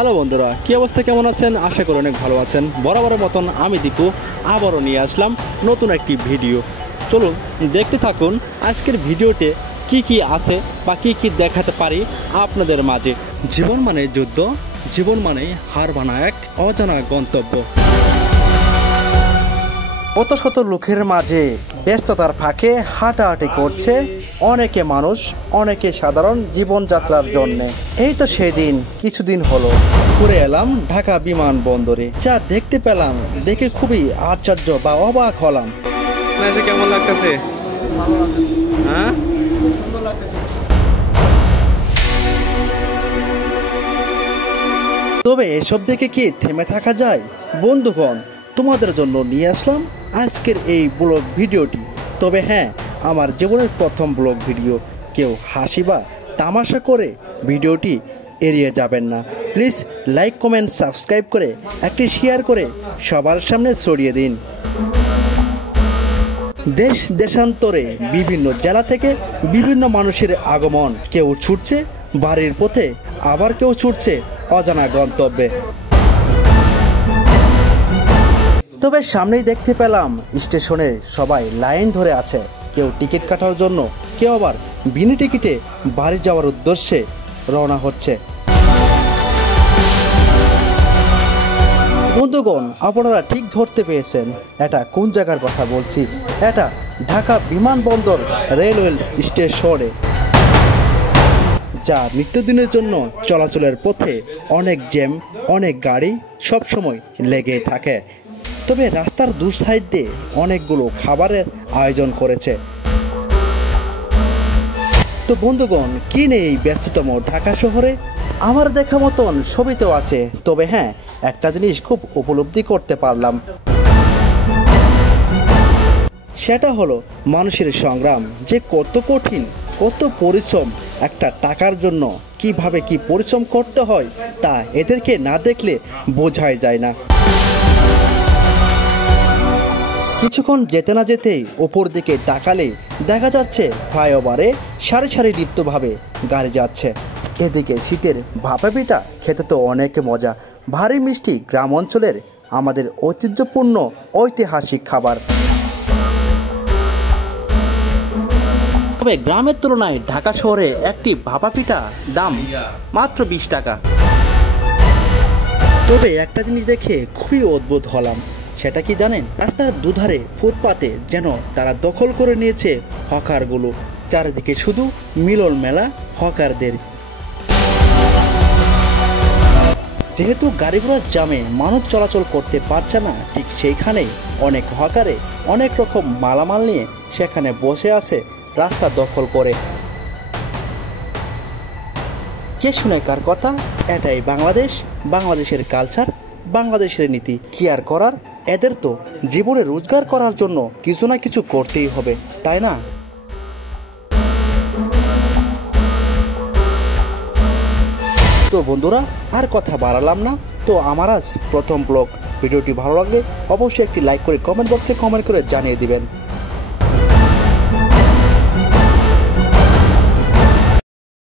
Hello বন্ধুরা, কী অবস্থা, কেমন আছেন? আশা করি অনেক ভালো আছেন। বরাবরের মতন আমি দীপু আবারও নিয়ে আসলাম নতুন একটি ভিডিও। চলুন দেখতে থাকুন আজকের ভিডিওতে কি কি আছে বা কি কি দেখাতে পারি আপনাদের মাঝে। জীবন মানে যুদ্ধ, জীবন মানে হার মানা এক অজানা গন্তব্য। কত শত লোকের মাঝে ব্যস্ততার ফাঁকে হাঁটাহাঁটি করছে অনেকে মানুষ, অনেকে সাধারণ জীবনযাত্রার জন্যে। এই তো সেদিন কিছুদিন হলো ঘুরে এলাম ঢাকা বিমানবন্দরে। যা দেখতে পেলাম দেখে খুবই আশ্চর্য বা অবাক হলাম। কেমন লাগতেছে? হ্যাঁ, তবে এসব দেখে কি থেমে থাকা যায়? বন্ধুগণ, তোমাদের জন্য নিয়ে আসলাম আজকের এই ব্লগ ভিডিওটি। তবে হ্যাঁ, আমার জীবনের প্রথম ব্লগ ভিডিও। কেউ হাসি বা তামাশা করে ভিডিওটি এড়িয়ে যাবেন না। প্লিজ লাইক, কমেন্ট, সাবস্ক্রাইব করে একটি শেয়ার করে সবার সামনে ছড়িয়ে দিন। দেশ দেশান্তরে বিভিন্ন জেলা থেকে বিভিন্ন মানুষের আগমন। কেউ ছুটছে বাড়ির পথে, আবার কেউ ছুটছে অজানা গন্তব্যে। তবে সামনেই দেখতে পেলাম স্টেশনে সবাই লাইন ধরে আছে, কেউ টিকিট কাটার জন্য, কেউ আবার বিনা টিকিটে বাড়ি যাওয়ার উদ্দেশ্যে রওনা হচ্ছে। বন্ধুগণ, আপনারা ঠিক ধরতে পেরেছেন এটা কোন জায়গার কথা বলছি। এটা ঢাকা বিমানবন্দর রেলওয়ে স্টেশনে, যা নিত্যদিনের জন্য চলাচলের পথে অনেক জ্যাম, অনেক গাড়ি সবসময় লেগে থাকে। তবে রাস্তার দু সাইড দিয়ে অনেকগুলো খাবারের আয়োজন করেছে। তো বন্ধুগণ, কি নেই এই ব্যস্ততম ঢাকা শহরে? আমার দেখা মতন ছবিতেও আছে। তবে হ্যাঁ, একটা জিনিস খুব উপলব্ধি করতে পারলাম, সেটা হলো মানুষের সংগ্রাম যে কত কঠিন, কত পরিশ্রম। একটা টাকার জন্য কিভাবে কি পরিশ্রম করতে হয় তা এদেরকে না দেখলে বোঝাই যায় না। কিছুক্ষণ যেতে না যেতেই ওপর দিকে তাকালে দেখা যাচ্ছে ফ্লাইওভারে সারি সারি লিপ্তভাবে গাড়ি যাচ্ছে। এদিকে শীতের ভাপা পিঠা খেতে তো অনেক মজা, ভারী মিষ্টি, গ্রাম অঞ্চলের আমাদের ঐতিহ্যপূর্ণ ঐতিহাসিক খাবার। তবে গ্রামের তুলনায় ঢাকা শহরে একটি ভাপা পিঠা দাম মাত্র 20 টাকা। তবে একটা জিনিস দেখে খুবই অদ্ভুত হলাম, সেটা কি জানেন? রাস্তার দুধারে ফুটপাতে যেন তারা দখল করে নিয়েছে হকারগুলো। চারিদিকে শুধু মিলন মেলা হকারদের। যেহেতু গাড়ি ঘোড়ার জামে মানুষ চলাচল করতে পারছে না, ঠিক সেইখানেই অনেক হকারে অনেক রকম মালামাল নিয়ে সেখানে বসে আছে রাস্তা দখল করে। কে শুনে কার কথা? এটাই বাংলাদেশ, বাংলাদেশের কালচার, বাংলাদেশের নীতি। কি আর করার, এদের তো জীবনে রোজগার করার জন্য কিছু না কিছু করতেই হবে, তাই না? তো বন্ধুরা, আর কথা বাড়ালাম না। তো আমার আজ প্রথম ব্লগ ভিডিওটি ভালো লাগলে অবশ্যই একটি লাইক করে কমেন্ট বক্সে কমেন্ট করে জানিয়ে দিবেন।